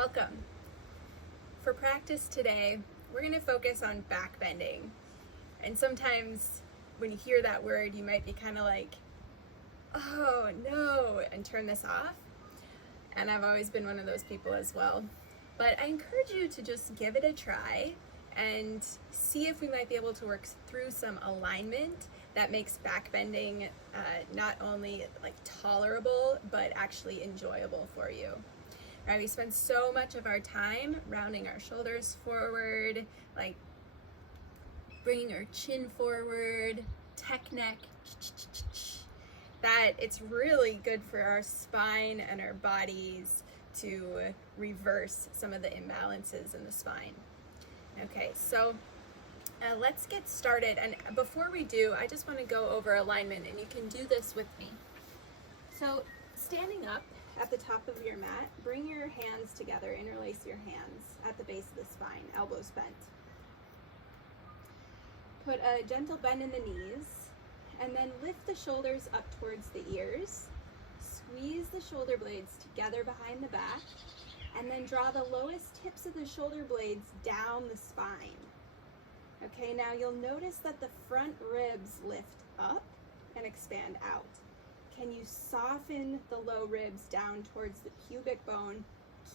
Welcome. For practice today, we're going to focus on backbending. And sometimes when you hear that word, you might be kind of like, oh no, and turn this off. And I've always been one of those people as well. But I encourage you to just give it a try and see if we might be able to work through some alignment that makes backbending not only like tolerable, but actually enjoyable for you. Right, we spend so much of our time rounding our shoulders forward, like bringing our chin forward, tech neck, that it's really good for our spine and our bodies to reverse some of the imbalances in the spine. Okay, so let's get started. And before we do, I just want to go over alignment, and you can do this with me. So standing up at the top of your mat, bring your hands together, interlace your hands at the base of the spine, elbows bent. Put a gentle bend in the knees, and then lift the shoulders up towards the ears. Squeeze the shoulder blades together behind the back, and then draw the lowest tips of the shoulder blades down the spine. Okay, now you'll notice that the front ribs lift up and expand out. Can you soften the low ribs down towards the pubic bone,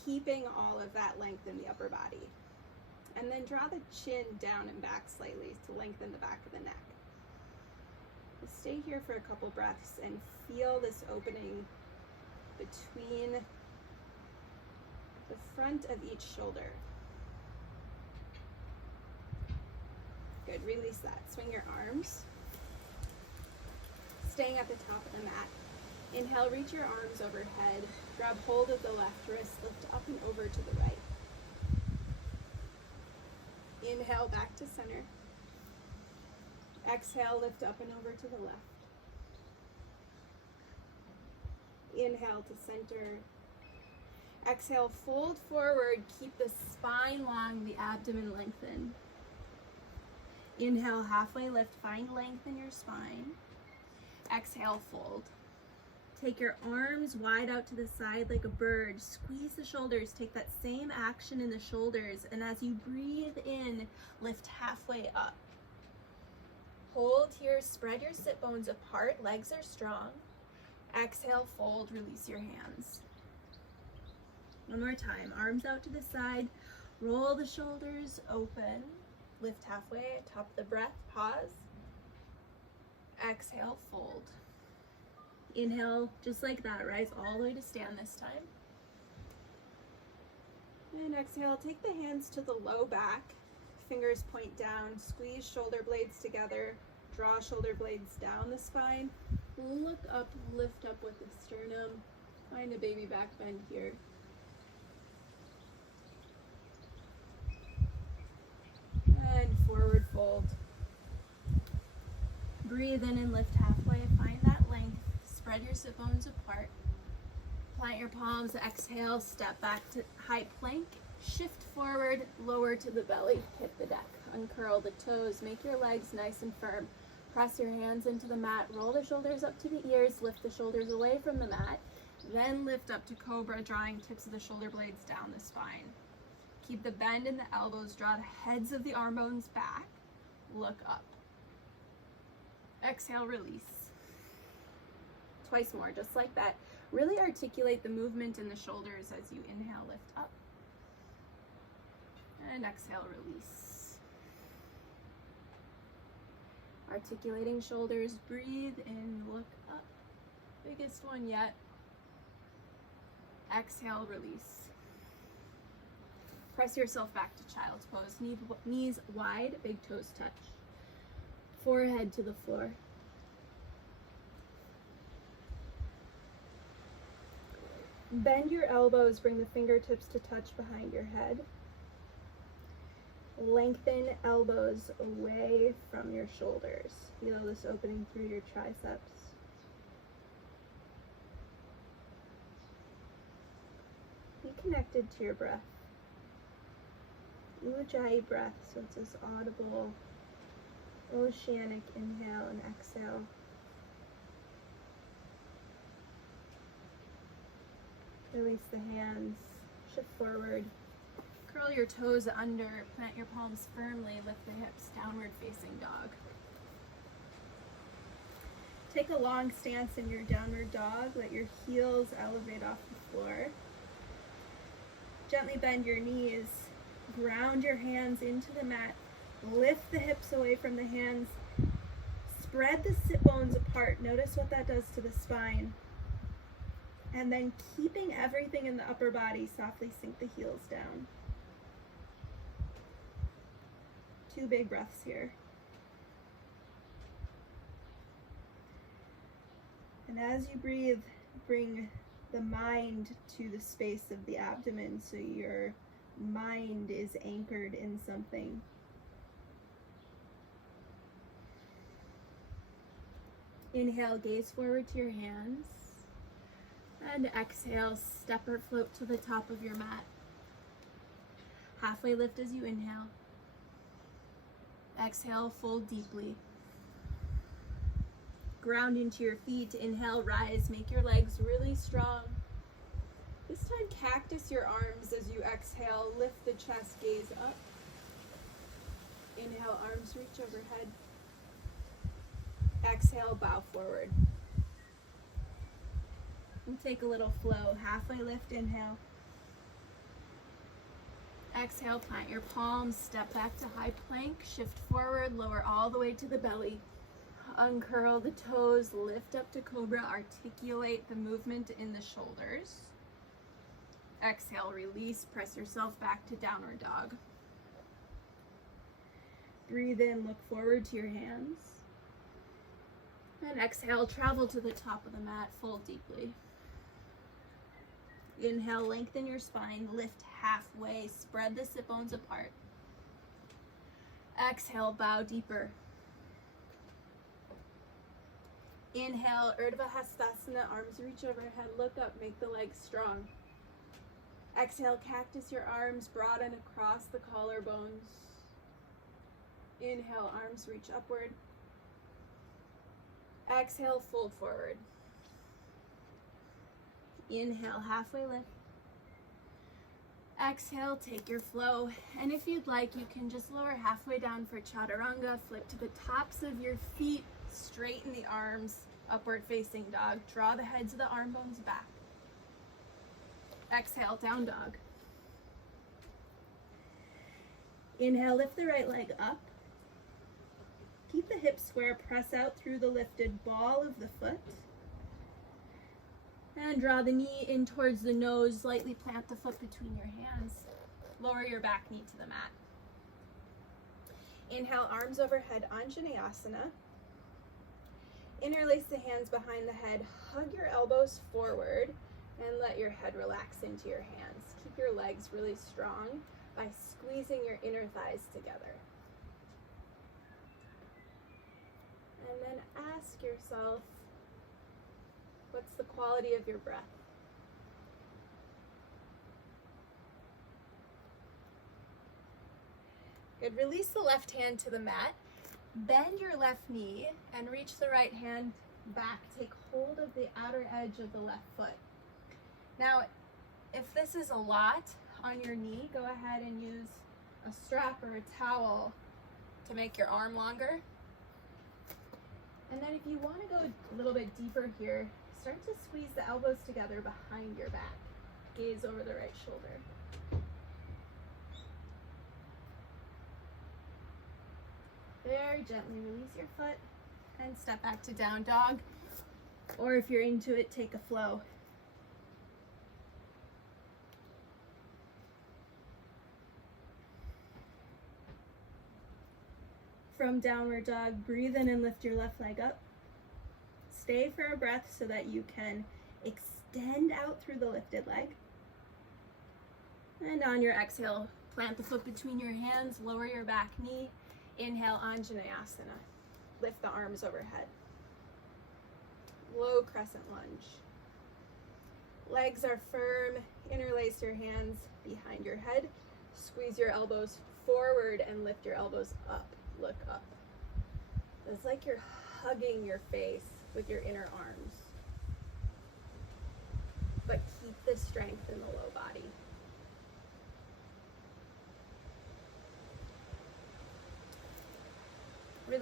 keeping all of that length in the upper body? And then draw the chin down and back slightly to lengthen the back of the neck. Stay here for a couple breaths and feel this opening between the front of each shoulder. Good, release that. Swing your arms. Staying at the top of the mat. Inhale, reach your arms overhead. Grab hold of the left wrist, lift up and over to the right. Inhale, back to center. Exhale, lift up and over to the left. Inhale to center. Exhale, fold forward, keep the spine long, the abdomen lengthen. Inhale, halfway lift, find length in your spine. Exhale, fold. Take your arms wide out to the side like a bird. Squeeze the shoulders. Take that same action in the shoulders. And as you breathe in, lift halfway up. Hold here. Spread your sit bones apart. Legs are strong. Exhale, fold. Release your hands. One more time. Arms out to the side. Roll the shoulders open. Lift halfway. Top of the breath. Pause. Exhale, fold. Inhale, just like that, rise all the way to stand this time. And exhale, take the hands to the low back, fingers point down, squeeze shoulder blades together, draw shoulder blades down the spine, look up, lift up with the sternum, find a baby back bend here. And forward fold. Breathe in and lift halfway, find that length. Spread your sit bones apart. Plant your palms, exhale, step back to high plank. Shift forward, lower to the belly, hit the deck. Uncurl the toes, make your legs nice and firm. Press your hands into the mat, roll the shoulders up to the ears, lift the shoulders away from the mat. Then lift up to cobra, drawing tips of the shoulder blades down the spine. Keep the bend in the elbows, draw the heads of the arm bones back. Look up. Exhale, release. Twice more, just like that. Really articulate the movement in the shoulders as you inhale, lift up. And exhale, release. Articulating shoulders, breathe in, look up. Biggest one yet. Exhale, release. Press yourself back to child's pose. Knees wide, big toes touch. Forehead to the floor. Bend your elbows, bring the fingertips to touch behind your head. Lengthen elbows away from your shoulders. Feel this opening through your triceps. Be connected to your breath. Ujjayi breath, so it's this audible, oceanic inhale and exhale. Release the hands. Shift forward. Curl your toes under, plant your palms firmly, lift the hips, downward facing dog. Take a long stance in your downward dog. Let your heels elevate off the floor. Gently bend your knees. Ground your hands into the mat. Lift the hips away from the hands. Spread the sit bones apart. Notice what that does to the spine. And then keeping everything in the upper body, softly sink the heels down. 2 big breaths here. And as you breathe, bring the mind to the space of the abdomen so your mind is anchored in something. Inhale, gaze forward to your hands. And exhale, step or float to the top of your mat. Halfway lift as you inhale. Exhale, fold deeply. Ground into your feet. Inhale, rise. Make your legs really strong. This time, cactus your arms as you exhale. Lift the chest, gaze up. Inhale, arms reach overhead. Exhale, bow forward. And take a little flow. Halfway lift, inhale. Exhale, plant your palms, step back to high plank, shift forward, lower all the way to the belly. Uncurl the toes, lift up to cobra, articulate the movement in the shoulders. Exhale, release, press yourself back to downward dog. Breathe in, look forward to your hands. And exhale, travel to the top of the mat, fold deeply. Inhale, lengthen your spine, lift halfway, spread the sit bones apart. Exhale, bow deeper. Inhale, Urdhva Hastasana, arms reach overhead, look up, make the legs strong. Exhale, cactus your arms, broaden across the collarbones. Inhale, arms reach upward. Exhale, fold forward. Inhale, halfway lift. Exhale, take your flow. And if you'd like, you can just lower halfway down for Chaturanga. Flip to the tops of your feet, straighten the arms, upward facing dog. Draw the heads of the arm bones back. Exhale, down dog. Inhale, lift the right leg up. Keep the hips square, press out through the lifted ball of the foot. And draw the knee in towards the nose, lightly plant the foot between your hands. Lower your back knee to the mat. Inhale, arms overhead, Anjaneyasana. Interlace the hands behind the head, hug your elbows forward, and let your head relax into your hands. Keep your legs really strong by squeezing your inner thighs together. And then ask yourself, what's the quality of your breath? Good. Release the left hand to the mat. Bend your left knee and reach the right hand back. Take hold of the outer edge of the left foot. Now, if this is a lot on your knee, go ahead and use a strap or a towel to make your arm longer. And then if you want to go a little bit deeper here, start to squeeze the elbows together behind your back. Gaze over the right shoulder. Very gently release your foot and step back to down dog. Or if you're into it, take a flow. From downward dog, breathe in and lift your left leg up. Stay for a breath so that you can extend out through the lifted leg. And on your exhale, plant the foot between your hands, lower your back knee. Inhale, Anjaneyasana. Lift the arms overhead. Low crescent lunge. Legs are firm. Interlace your hands behind your head. Squeeze your elbows forward and lift your elbows up. Look up. It's like you're hugging your face with your inner arms. But keep the strength in the low body.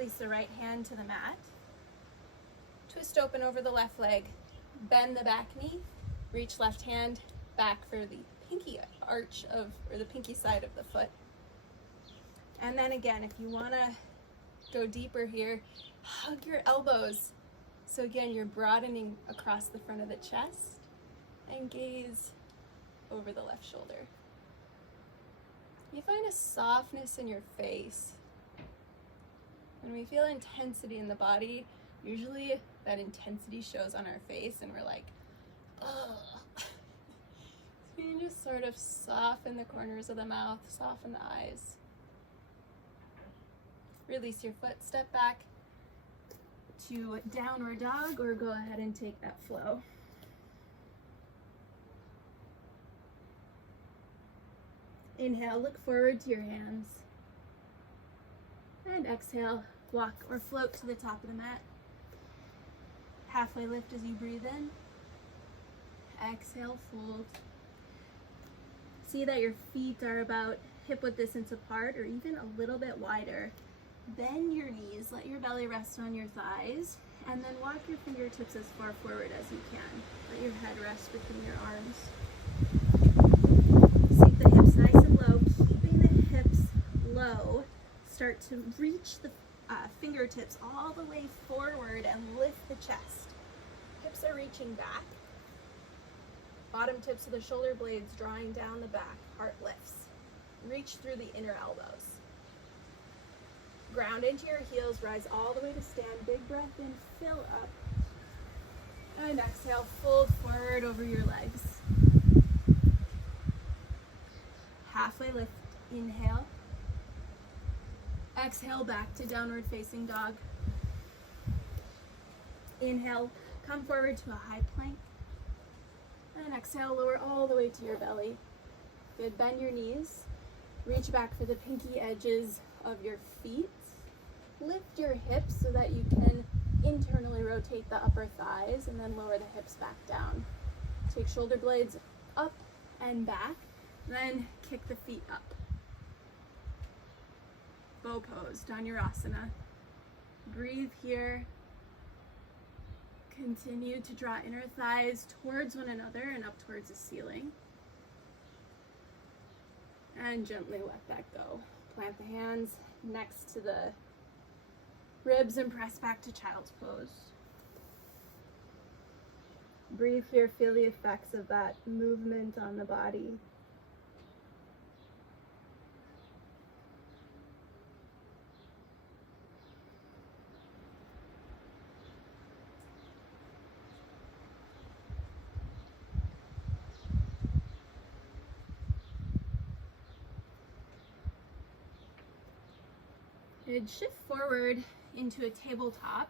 release the right hand to the mat. Twist open over the left leg, bend the back knee, reach left hand back for the pinky arch or the pinky side of the foot. And then again, if you wanna go deeper here, hug your elbows. So again, you're broadening across the front of the chest and gaze over the left shoulder. You find a softness in your face. When we feel intensity in the body, usually that intensity shows on our face and we're like, ugh. So you can just sort of soften the corners of the mouth, soften the eyes. Release your foot, step back to downward dog, or go ahead and take that flow. Inhale, look forward to your hands. And exhale, walk or float to the top of the mat. Halfway lift as you breathe in. Exhale, fold. See that your feet are about hip-width distance apart or even a little bit wider. Bend your knees, let your belly rest on your thighs, and then walk your fingertips as far forward as you can. Let your head rest between your arms. Sink the hips nice and low, keeping the hips low. Start to reach the fingertips all the way forward and lift the chest. Hips are reaching back. Bottom tips of the shoulder blades drawing down the back. Heart lifts. Reach through the inner elbows. Ground into your heels, rise all the way to stand. Big breath in, fill up. And exhale, fold forward over your legs. Halfway lift, inhale. Exhale, back to downward facing dog. Inhale, come forward to a high plank. And exhale, lower all the way to your belly. Good, bend your knees. Reach back for the pinky edges of your feet. Lift your hips so that you can internally rotate the upper thighs and then lower the hips back down. Take shoulder blades up and back, then kick the feet up. Bow pose, Dhanurasana. Breathe here. Continue to draw inner thighs towards one another and up towards the ceiling. And gently let that go. Plant the hands next to the ribs and press back to child's pose. Breathe here, feel the effects of that movement on the body. Good. Shift forward into a tabletop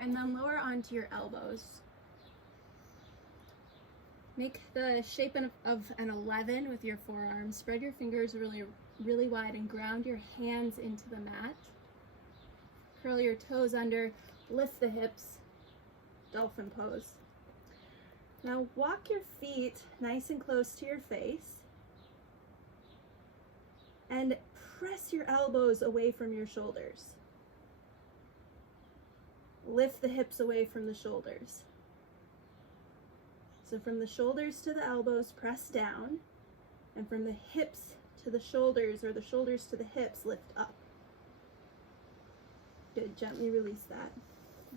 and then lower onto your elbows. Make the shape of an 11 with your forearms. Spread your fingers really wide and ground your hands into the mat. Curl your toes under, lift the hips, dolphin pose. Now walk your feet nice and close to your face and press your elbows away from your shoulders. Lift the hips away from the shoulders. So from the shoulders to the elbows, press down, and from the hips to the shoulders, or the shoulders to the hips, lift up. Good, gently release that.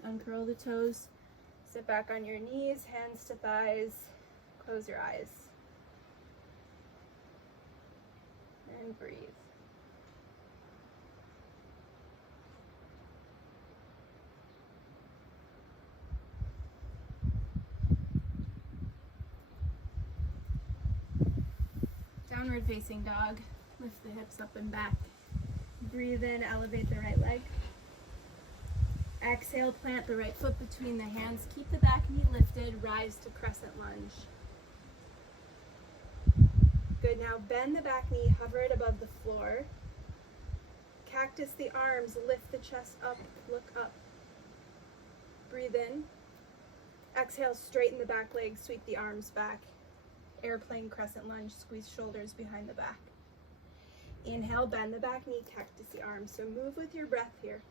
Uncurl the toes, sit back on your knees, hands to thighs, close your eyes. And breathe. Downward facing dog. Lift the hips up and back. Breathe in, elevate the right leg. Exhale, plant the right foot between the hands. Keep the back knee lifted, rise to crescent lunge. Good, now bend the back knee, hover it above the floor. Cactus the arms, lift the chest up, look up. Breathe in. Exhale, straighten the back leg, sweep the arms back. Airplane crescent lunge, squeeze shoulders behind the back. Inhale, bend the back knee, cactus the arms. So move with your breath here.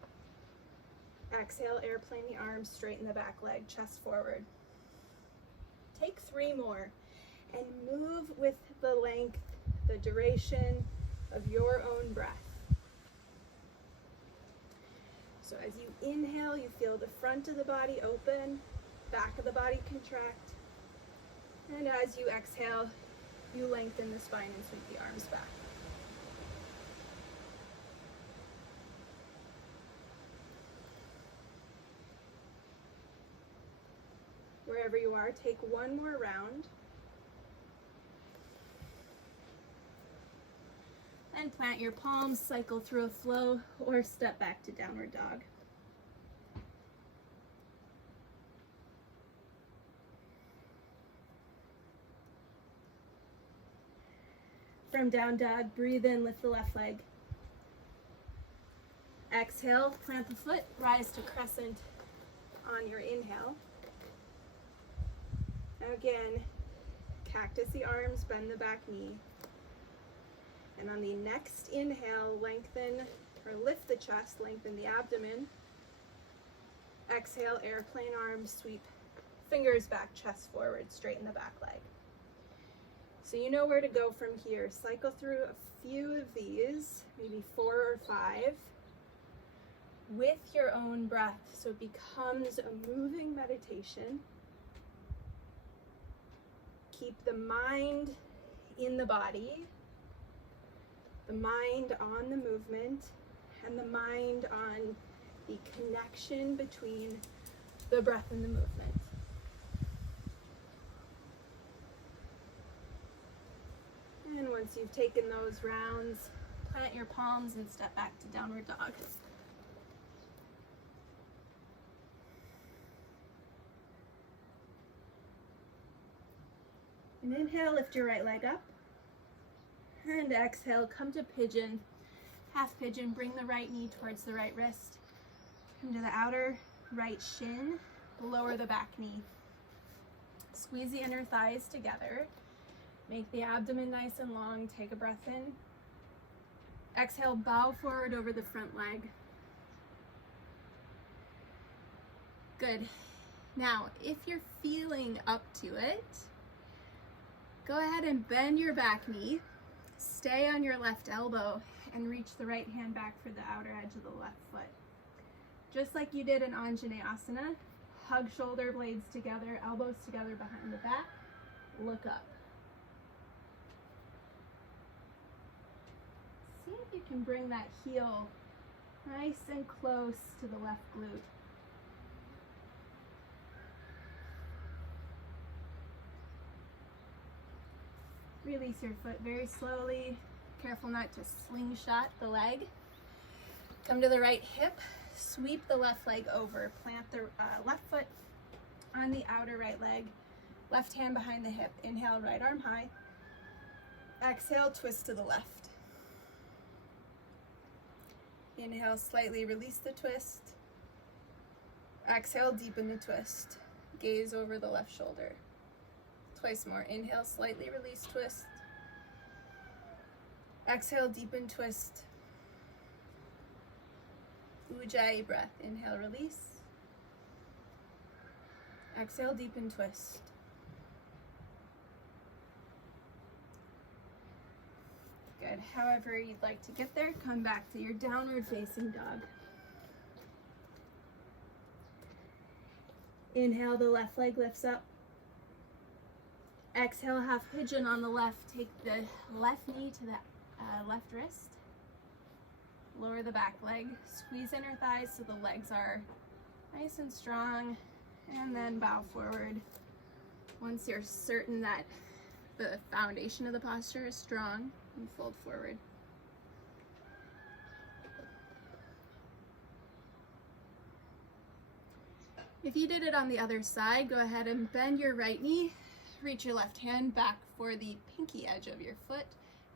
Exhale, airplane the arms, straighten the back leg, chest forward. Take 3 more and move with the length, the duration of your own breath. So as you inhale, you feel the front of the body open, back of the body contract. And as you exhale, you lengthen the spine and sweep the arms back. Wherever you are, take 1 more round. And plant your palms, cycle through a flow, or step back to downward dog. From down dog, breathe in, lift the left leg. Exhale, plant the foot, rise to crescent on your inhale. Now again, cactus the arms, bend the back knee. And on the next inhale, lengthen or lift the chest, lengthen the abdomen. Exhale, airplane arms, sweep fingers back, chest forward, straighten the back leg. So you know where to go from here. Cycle through a few of these, maybe 4 or 5, with your own breath, so it becomes a moving meditation. Keep the mind in the body, the mind on the movement, and the mind on the connection between the breath and the movement. And once you've taken those rounds, plant your palms and step back to downward dog. And inhale, lift your right leg up. And exhale, come to pigeon. Half pigeon, bring the right knee towards the right wrist. Come to the outer right shin, lower the back knee. Squeeze the inner thighs together. Make the abdomen nice and long. Take a breath in. Exhale, bow forward over the front leg. Good. Now, if you're feeling up to it, go ahead and bend your back knee. Stay on your left elbow and reach the right hand back for the outer edge of the left foot. Just like you did in Anjaneyasana, hug shoulder blades together, elbows together behind the back, look up. See if you can bring that heel nice and close to the left glute. Release your foot very slowly. Careful not to slingshot the leg. Come to the right hip. Sweep the left leg over. Plant the left foot on the outer right leg. Left hand behind the hip. Inhale, right arm high. Exhale, twist to the left. Inhale, slightly release the twist. Exhale, deepen the twist. Gaze over the left shoulder. Twice more. Inhale, slightly release, twist. Exhale, deepen, twist. Ujjayi breath. Inhale, release. Exhale, deepen, twist. Good. However you'd like to get there, come back to your downward facing dog. Inhale, the left leg lifts up. Exhale, half pigeon on the left. Take the left knee to the left wrist. Lower the back leg. Squeeze inner thighs so the legs are nice and strong. And then bow forward. Once you're certain that the foundation of the posture is strong, and fold forward. If you did it on the other side, go ahead and bend your right knee. Reach your left hand back for the pinky edge of your foot,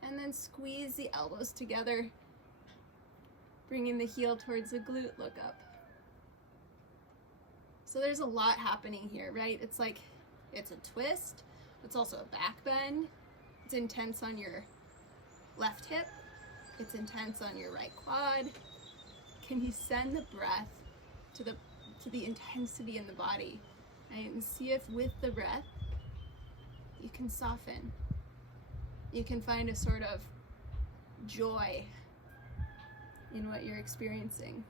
and then squeeze the elbows together, bringing the heel towards the glute, look up. So there's a lot happening here, right? It's like, it's a twist, it's also a back bend, it's intense on your left hip, it's intense on your right quad. Can you send the breath to the intensity in the body. Right? And see if with the breath you can soften. You can find a sort of joy in what you're experiencing.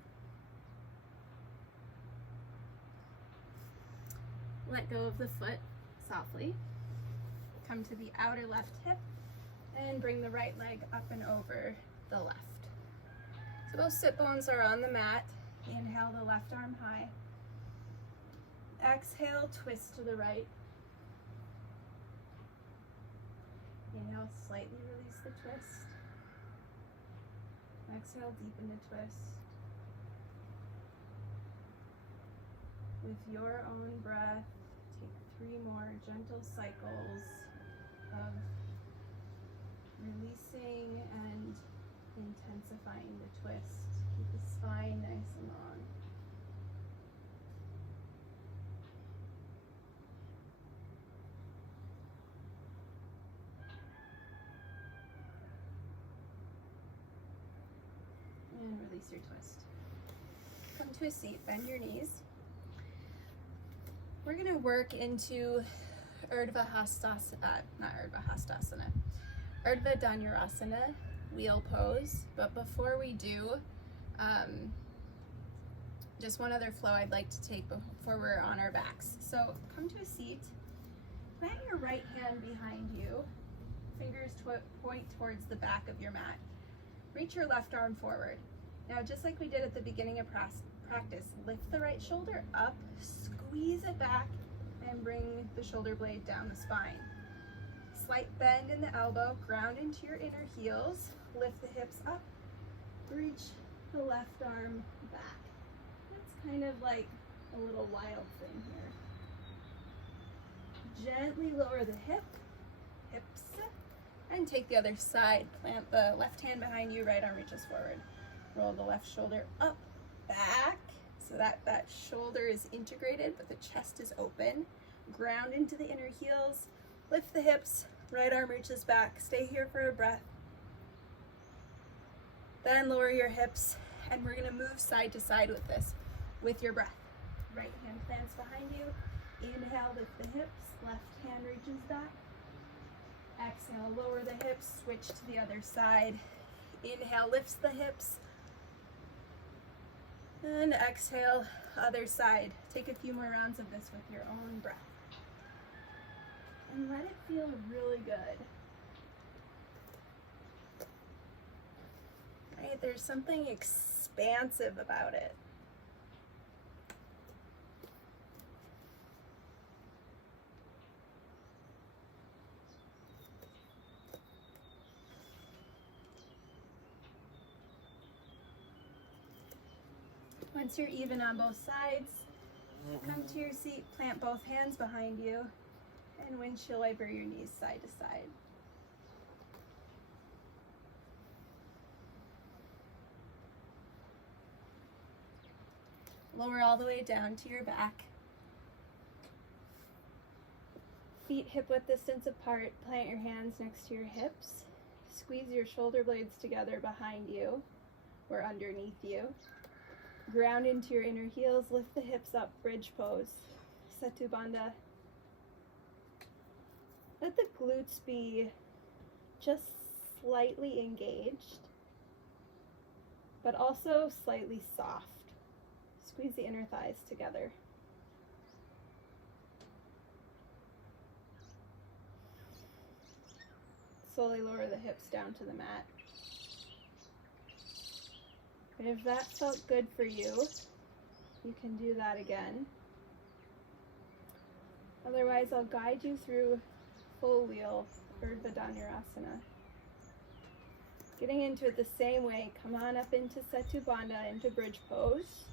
Let go of the foot softly. Come to the outer left hip and bring the right leg up and over the left. So both sit bones are on the mat. Inhale the left arm high. Exhale, twist to the right. Inhale, slightly release the twist. Exhale, deepen the twist. With your own breath, take 3 more gentle cycles of releasing and intensifying the twist. Keep the spine nice and long. And release your twist. Come to a seat, bend your knees. We're going to work into Urdhva Dhanurasana, wheel pose. But before we do, just one other flow I'd like to take before we're on our backs. So come to a seat, plant your right hand behind you, fingers point towards the back of your mat. Reach your left arm forward. Now, just like we did at the beginning of practice, lift the right shoulder up, squeeze it back, and bring the shoulder blade down the spine. Slight bend in the elbow, ground into your inner heels, lift the hips up, reach the left arm back. That's kind of like a little wild thing here. Gently lower the hips, and take the other side. Plant the left hand behind you, right arm reaches forward. Roll the left shoulder up, back, so that shoulder is integrated, but the chest is open. Ground into the inner heels, lift the hips, right arm reaches back. Stay here for a breath. Then lower your hips, and we're gonna move side to side with this, with your breath. Right hand plants behind you. Inhale, lift the hips, left hand reaches back. Exhale, lower the hips, switch to the other side. Inhale, lifts the hips. And exhale, other side. Take a few more rounds of this with your own breath. And let it feel really good. Right, there's something expansive about it. Once you're even on both sides, come to your seat, plant both hands behind you, and windshield wiper your knees side to side. Lower all the way down to your back. Feet hip width distance apart, plant your hands next to your hips. Squeeze your shoulder blades together behind you or underneath you. Ground into your inner heels, lift the hips up, bridge pose, Setu Bandha. Let the glutes be just slightly engaged, but also slightly soft. Squeeze the inner thighs together. Slowly lower the hips down to the mat. And if that felt good for you, you can do that again. Otherwise, I'll guide you through full wheel Urdhva Dhanurasana. Getting into it the same way, come on up into Setu Bandha, into bridge pose.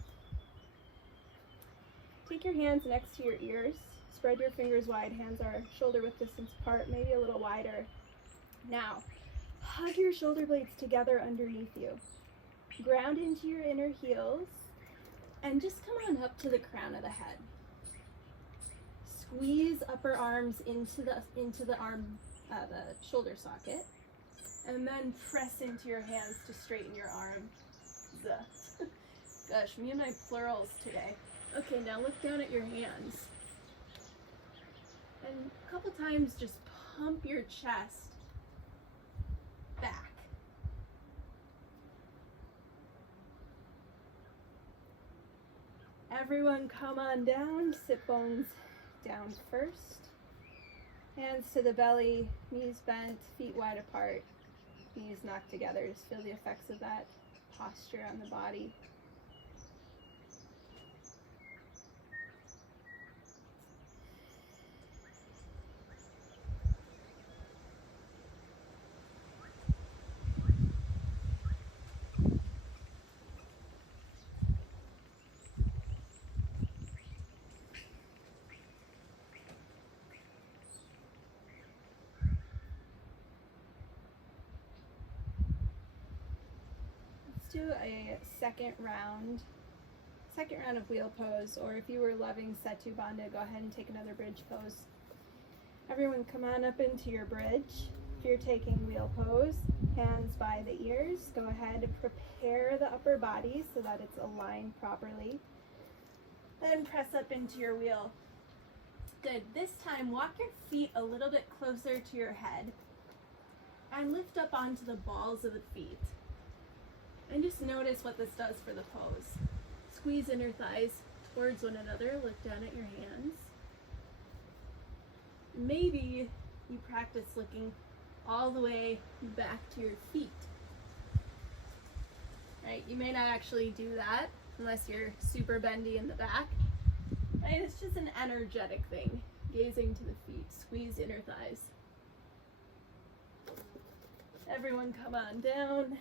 Take your hands next to your ears. Spread your fingers wide. Hands are shoulder width distance apart, maybe a little wider. Now, hug your shoulder blades together underneath you. Ground into your inner heels, and just come on up to the crown of the head. Squeeze upper arms into the shoulder socket, and then press into your hands to straighten your arms. Gosh, me and my plurals today. Okay, now look down at your hands. And a couple times just pump your chest back. Everyone come on down, sit bones down first. Hands to the belly, knees bent, feet wide apart, knees knocked together. Just feel the effects of that posture on the body. Do a second round of wheel pose, or if you were loving Setu Bandha, go ahead and take another bridge pose. Everyone come on up into your bridge. If you're taking wheel pose, hands by the ears, go ahead and prepare the upper body so that it's aligned properly. Then press up into your wheel. Good. This time, walk your feet a little bit closer to your head and lift up onto the balls of the feet. And just notice what this does for the pose. Squeeze inner thighs towards one another. Look down at your hands. Maybe you practice looking all the way back to your feet. Right? You may not actually do that unless you're super bendy in the back. Right? It's just an energetic thing. Gazing to the feet. Squeeze inner thighs. Everyone come on down.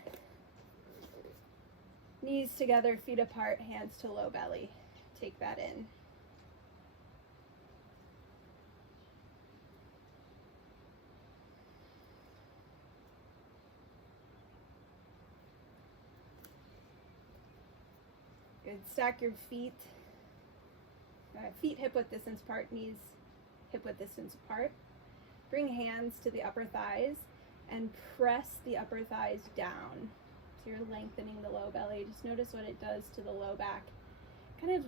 Knees together, feet apart, hands to low belly. Take that in. Good. Stack your feet. Feet hip width distance apart, knees hip width distance apart. Bring hands to the upper thighs and press the upper thighs down. So you're lengthening the low belly. Just notice what it does to the low back. Kind of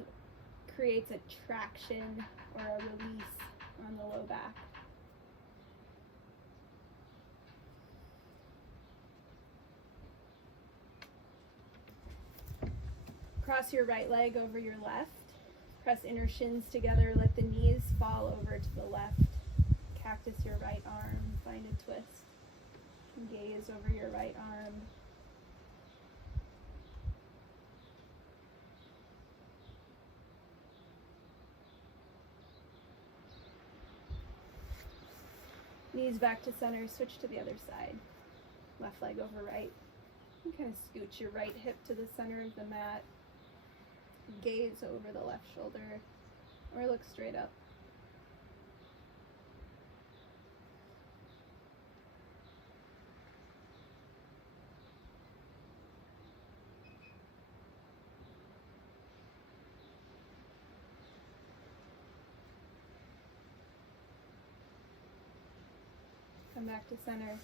creates a traction or a release on the low back. Cross your right leg over your left. Press inner shins together. Let the knees fall over to the left. Cactus your right arm. Find a twist. Gaze over your right arm. Knees back to center, switch to the other side. Left leg over right. You kind of scooch your right hip to the center of the mat. Gaze over the left shoulder, or look straight up. Come back to center.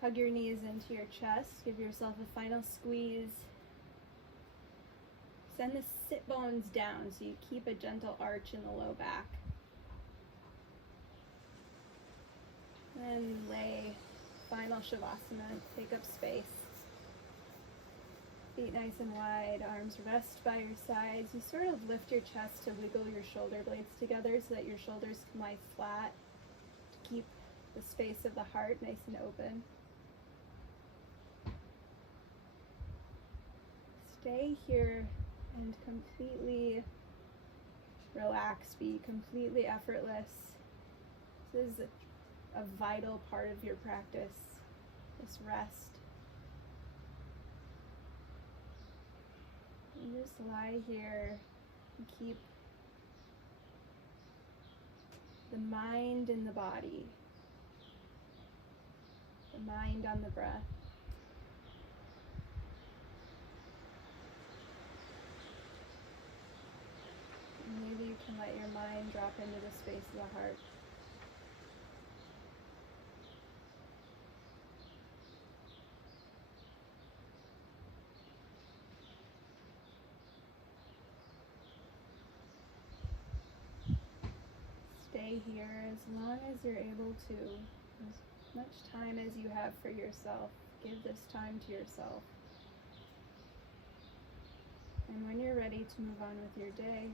Hug your knees into your chest. Give yourself a final squeeze. Send the sit bones down so you keep a gentle arch in the low back. And lay. Final Shavasana. Take up space. Feet nice and wide, arms rest by your sides. You sort of lift your chest to wiggle your shoulder blades together so that your shoulders can lie flat to keep the space of the heart nice and open. Stay here and completely relax, be completely effortless. This is a vital part of your practice, this rest. And just lie here and keep the mind in the body, the mind on the breath. And maybe you can let your mind drop into the space of the heart. stay here as long as you're able to, as much time as you have for yourself. Give this time to yourself. And when you're ready to move on with your day,